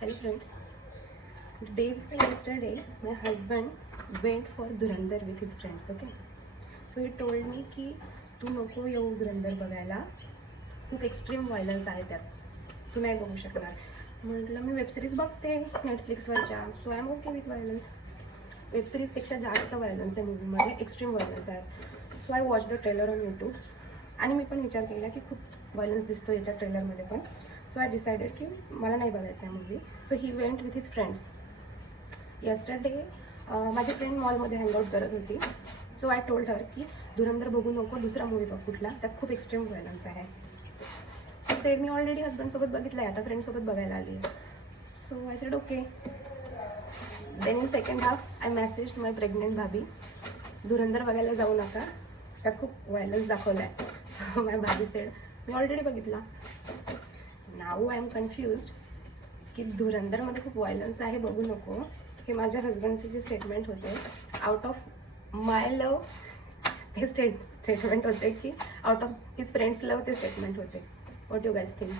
Hello friends. The day before yesterday, my husband went for Dhurandhar with his friends. Okay. So he told me की तू नको येऊ धुरंधर बघायला, खूप extreme violence आहे त्यात, तू नाही बघू शकणार. म्हटलं मी वेबसिरीज बघते नेटफ्लिक्सवरच्या, so I am okay with violence. वेबसिरीजपेक्षा जास्त व्हायलन्स आहे मूवीमध्ये, एक्स्ट्रीम व्हायलन्स आहे. So I watch the trailer on YouTube आणि मी पण विचार केला की खूप व्हायलन्स दिसतो याच्या ट्रेलरमध्ये पण. सो आय डिसाइडेड की मला नाही बघायचं आहे movie. So he went with his friends. Yesterday माझी फ्रेंड मॉलमध्ये हँगआउट करत होती. सो आय टोल्ड हर की धुरंधर बघू नको, दुसरा मूवी बघ कुठला, त्यात खूप एक्स्ट्रीम व्हायलन्स आहे. सो सेड मी ऑलरेडी हजबंडसोबत बघितलं आहे, आता फ्रेंडसोबत बघायला आली आहे. So I said okay. Then in second half I message my pregnant भाभी, धुरंधर बघायला जाऊ नका, त्यात खूप व्हायलन्स दाखवला आहे. माय भाभी सेड मी ऑलरेडी बघितला. नाऊ आय एम कन्फ्युज्ड की धुरंधरमध्ये खूप व्हायलन्स आहे, बघू नको. हे माझ्या हजबंडचे जे स्टेटमेंट होते, आउट ऑफ माय लव ते स्टेटमेंट होते की आउट ऑफ हिज फ्रेंड्स लव ते स्टेटमेंट होते. What you guys think?